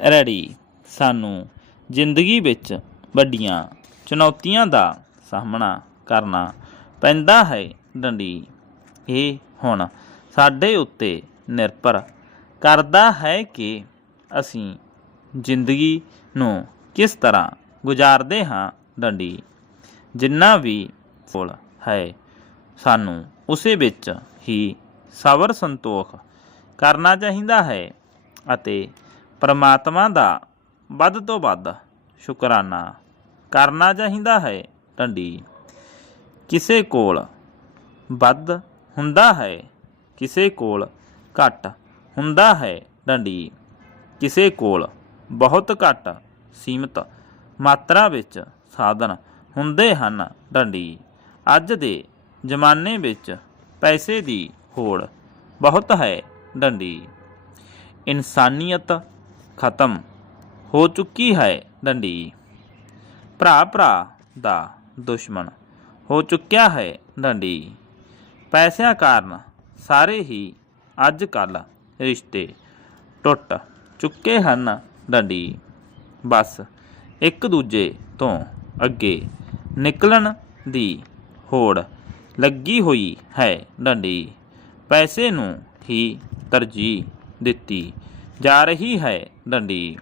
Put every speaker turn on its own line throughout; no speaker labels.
Ready. ਸਾਨੂੰ ਜ਼ਿੰਦਗੀ ਵਿੱਚ ਵੱਡੀਆਂ ਚੁਣੌਤੀਆਂ ਦਾ ਸਾਹਮਣਾ ਕਰਨਾ ਪੈਂਦਾ ਹੈ ਡੰਡੀ। ਇਹ ਹੁਣ ਸਾਡੇ ਉੱਤੇ ਨਿਰਭਰ ਕਰਦਾ ਹੈ ਕਿ ਅਸੀਂ ਜ਼ਿੰਦਗੀ ਨੂੰ ਕਿਸ ਤਰ੍ਹਾਂ ਗੁਜ਼ਾਰਦੇ ਹਾਂ ਡੰਡੀ। ਜਿੰਨਾ ਵੀ ਫੁੱਲ ਹੈ, ਸਾਨੂੰ ਉਸੇ ਵਿੱਚ ਹੀ ਸਬਰ ਸੰਤੋਖ ਕਰਨਾ ਚਾਹੀਦਾ ਹੈ ਅਤੇ ਪਰਮਾਤਮਾ ਦਾ ਵੱਧ ਤੋਂ ਵੱਧ ਸ਼ੁਕਰਾਨਾ ਕਰਨਾ ਚਾਹੀਦਾ ਹੈ ਡੰਡੀ ਕਿਸੇ ਕੋਲ ਵੱਧ ਹੁੰਦਾ ਹੈ, ਕਿਸੇ ਕੋਲ ਘੱਟ ਹੁੰਦਾ ਹੈ ਡੰਡੀ ਕਿਸੇ ਕੋਲ ਬਹੁਤ ਘੱਟ ਸੀਮਤ ਮਾਤਰਾ ਵਿੱਚ ਸਾਧਨ ਹੁੰਦੇ ਹਨ ਡੰਡੀ ਅੱਜ ਦੇ ਜ਼ਮਾਨੇ ਵਿੱਚ ਪੈਸੇ ਦੀ ਹੋੜ ਬਹੁਤ ਹੈ ਡੰਡੀ ਇਨਸਾਨੀਅਤ ਖਤਮ ਹੋ ਚੁੱਕੀ ਹੈ ਡੰਡੀ। ਭਰਾ ਭਰਾ ਦਾ ਦੁਸ਼ਮਣ ਹੋ ਚੁੱਕਿਆ ਹੈ ਡੰਡੀ। ਪੈਸਿਆਂ ਕਾਰਨ ਸਾਰੇ ਹੀ ਅੱਜ ਕੱਲ ਰਿਸ਼ਤੇ ਟੁੱਟ ਚੁੱਕੇ ਹਨ ਡੰਡੀ। ਬਸ ਇੱਕ ਦੂਜੇ ਤੋਂ ਅੱਗੇ ਨਿਕਲਣ ਦੀ ਹੋੜ ਲੱਗੀ ਹੋਈ ਹੈ ਡੰਡੀ। ਪੈਸੇ ਨੂੰ ਹੀ ਤਰਜੀਹ ਦਿੱਤੀ ਜਾ ਰਹੀ ਹੈ ਡੰਡੀ।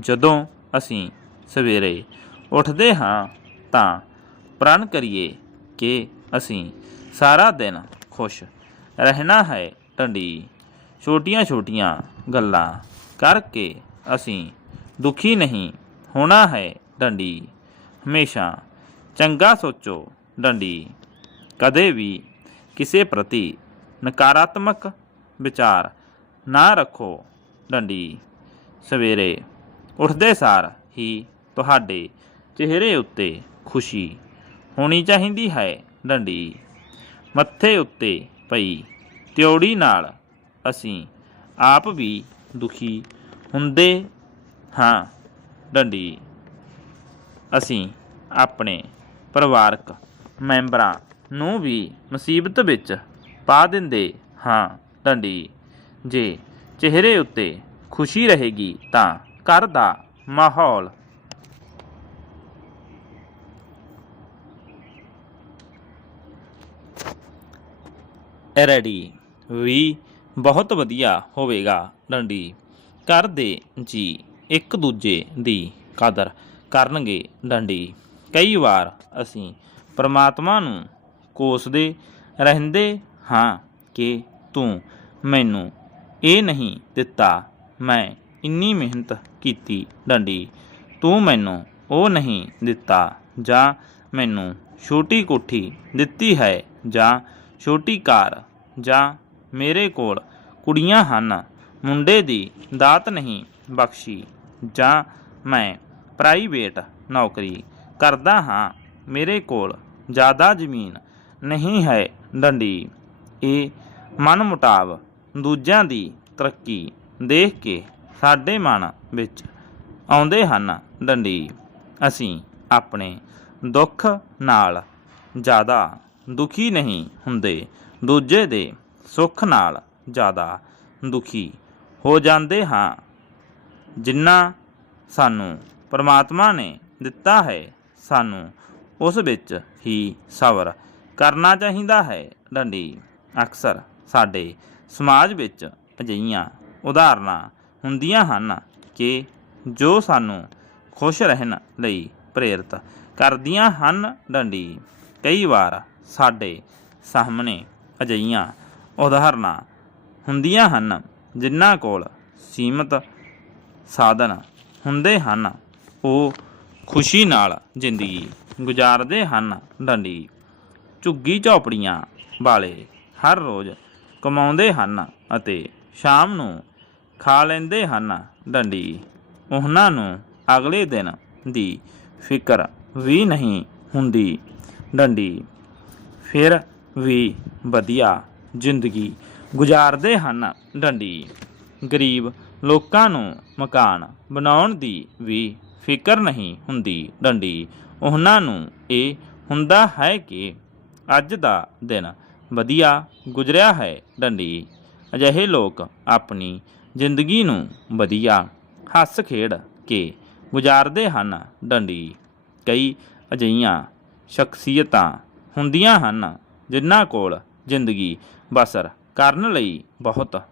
ਜਦੋਂ ਅਸੀਂ ਸਵੇਰੇ ਉੱਠਦੇ ਹਾਂ ਤਾਂ ਪ੍ਰਣ ਕਰੀਏ ਕਿ ਅਸੀਂ ਸਾਰਾ ਦਿਨ ਖੁਸ਼ ਰਹਿਣਾ ਹੈ ਡੰਡੀ। ਛੋਟੀਆਂ ਛੋਟੀਆਂ ਗੱਲਾਂ ਕਰਕੇ ਅਸੀਂ ਦੁਖੀ ਨਹੀਂ ਹੋਣਾ ਹੈ ਡੰਡੀ। ਹਮੇਸ਼ਾ ਚੰਗਾ ਸੋਚੋ ਡੰਡੀ। ਕਦੇ ਵੀ ਕਿਸੇ ਪ੍ਰਤੀ ਨਕਾਰਾਤਮਕ ਵਿਚਾਰ ਨਾ ਰੱਖੋ। ਡੰਡੀ ਸਵੇਰੇ ਉੱਠਦੇ ਸਾਰ ਹੀ ਤੁਹਾਡੇ ਚਿਹਰੇ ਉੱਤੇ ਖੁਸ਼ੀ ਹੋਣੀ ਚਾਹੀਦੀ ਹੈ ਡੰਡੀ। ਮੱਥੇ ਉੱਤੇ ਪਈ ਤਿਉੜੀ ਨਾਲ ਅਸੀਂ ਆਪ ਵੀ ਦੁਖੀ ਹੁੰਦੇ ਹਾਂ ਡੰਡੀ। ਅਸੀਂ ਆਪਣੇ ਪਰਿਵਾਰਕ ਮੈਂਬਰਾਂ ਨੂੰ ਵੀ ਮੁਸੀਬਤ ਵਿੱਚ ਪਾ ਦਿੰਦੇ ਹਾਂ ਡੰਡੀ। ਜੇ ਚਿਹਰੇ ਉੱਤੇ ਖੁਸ਼ੀ ਰਹੇਗੀ ਤਾਂ ਘਰ ਦਾ ਮਾਹੌਲ। ਰੈਡੀ ਵੀ ਬਹੁਤ ਵਧੀਆ ਹੋਵੇਗਾ ਡੰਡੀ। ਘਰ ਦੇ ਜੀ ਇੱਕ ਦੂਜੇ ਦੀ ਕਦਰ ਕਰਨਗੇ ਡੰਡੀ। ਕਈ ਵਾਰ ਅਸੀਂ ਪਰਮਾਤਮਾ ਨੂੰ ਕੋਸਦੇ ਰਹਿੰਦੇ ਹਾਂ ਕਿ ਤੂੰ ਮੈਨੂੰ ਇਹ ਨਹੀਂ ਦਿੱਤਾ, ਮੈਂ ਇੰਨੀ ਮਿਹਨਤ ਕੀਤੀ ਡੰਡੀ, ਤੂੰ ਮੈਨੂੰ ਉਹ ਨਹੀਂ ਦਿੱਤਾ, ਜਾਂ ਮੈਨੂੰ ਛੋਟੀ ਕੋਠੀ ਦਿੱਤੀ ਹੈ, ਜਾਂ ਛੋਟੀ ਕਾਰ, ਜਾਂ ਮੇਰੇ ਕੋਲ ਕੁੜੀਆਂ ਹਨ, ਮੁੰਡੇ ਦੀ ਦਾਤ ਨਹੀਂ ਬਖਸ਼ੀ, ਜਾਂ ਮੈਂ ਪ੍ਰਾਈਵੇਟ ਨੌਕਰੀ ਕਰਦਾ ਹਾਂ, ਮੇਰੇ ਕੋਲ ਜ਼ਿਆਦਾ ਜ਼ਮੀਨ ਨਹੀਂ ਹੈ ਡੰਡੀ। ਇਹ ਮਨ ਮੁਟਾਵ ਦੂਜਿਆਂ ਦੀ ਤਰੱਕੀ ਦੇਖ ਕੇ ਸਾਡੇ ਮਨ ਵਿੱਚ ਆਉਂਦੇ ਹਨ ਡੰਡੀ। ਅਸੀਂ ਆਪਣੇ ਦੁੱਖ ਨਾਲ ਜ਼ਿਆਦਾ ਦੁਖੀ ਨਹੀਂ ਹੁੰਦੇ, ਦੂਜੇ ਦੇ ਸੁੱਖ ਨਾਲ ਜ਼ਿਆਦਾ ਦੁਖੀ ਹੋ ਜਾਂਦੇ ਹਾਂ। ਜਿੰਨਾ ਸਾਨੂੰ ਪਰਮਾਤਮਾ ਨੇ ਦਿੱਤਾ ਹੈ, ਸਾਨੂੰ ਉਸ ਵਿੱਚ ਹੀ ਸਬਰ ਕਰਨਾ ਚਾਹੀਦਾ ਹੈ। ਡੰਡੀ, ਅਕਸਰ ਸਾਡੇ ਸਮਾਜ ਵਿੱਚ ਅਜਿਹੀਆਂ ਉਦਾਹਰਨਾਂ ਹੁੰਦੀਆਂ ਹਨ ਕਿ ਜੋ ਸਾਨੂੰ ਖੁਸ਼ ਰਹਿਣ ਲਈ ਪ੍ਰੇਰਿਤ ਕਰਦੀਆਂ ਹਨ। ਡੰਡੀ, ਕਈ ਵਾਰ ਸਾਡੇ ਸਾਹਮਣੇ ਅਜਿਹੀਆਂ ਉਦਾਹਰਨਾਂ ਹੁੰਦੀਆਂ ਹਨ ਜਿਨ੍ਹਾਂ ਕੋਲ ਸੀਮਤ ਸਾਧਨ ਹੁੰਦੇ ਹਨ। ਉਹ ਖੁਸ਼ੀ ਨਾਲ ਜ਼ਿੰਦਗੀ ਗੁਜ਼ਾਰਦੇ ਹਨ। ਡੰਡੀ, ਝੁੱਗੀ ਝੌਪੜੀਆਂ ਵਾਲੇ ਹਰ ਰੋਜ਼ ਕਮਾਉਂਦੇ ਹਨ ਅਤੇ ਸ਼ਾਮ ਨੂੰ ਖਾ ਲੈਂਦੇ ਹਨ। ਡੰਡੀ ਉਹਨਾਂ ਨੂੰ ਅਗਲੇ ਦਿਨ ਦੀ ਫਿਕਰ ਵੀ ਨਹੀਂ ਹੁੰਦੀ। ਡੰਡੀ ਫਿਰ ਵੀ ਵਧੀਆ ਜ਼ਿੰਦਗੀ ਗੁਜ਼ਾਰਦੇ ਹਨ। ਡੰਡੀ ਗਰੀਬ ਲੋਕਾਂ ਨੂੰ ਮਕਾਨ ਬਣਾਉਣ ਦੀ ਵੀ ਫਿਕਰ ਨਹੀਂ ਹੁੰਦੀ। ਡੰਡੀ ਉਹਨਾਂ ਨੂੰ ਇਹ ਹੁੰਦਾ ਹੈ ਕਿ ਅੱਜ ਦਾ ਦਿਨ ਵਧੀਆ ਗੁਜ਼ਰਿਆ ਹੈ ਡੰਡੀ। ਅਜਿਹੇ ਲੋਕ ਆਪਣੀ ਜ਼ਿੰਦਗੀ ਨੂੰ ਵਧੀਆ ਹੱਸ ਖੇਡ ਕੇ ਗੁਜ਼ਾਰਦੇ ਹਨ ਡੰਡੀ। ਕਈ ਅਜਿਹੀਆਂ ਸ਼ਖਸੀਅਤਾਂ ਹੁੰਦੀਆਂ ਹਨ ਜਿਨ੍ਹਾਂ ਕੋਲ ਜ਼ਿੰਦਗੀ ਬਸਰ ਕਰਨ ਲਈ ਬਹੁਤ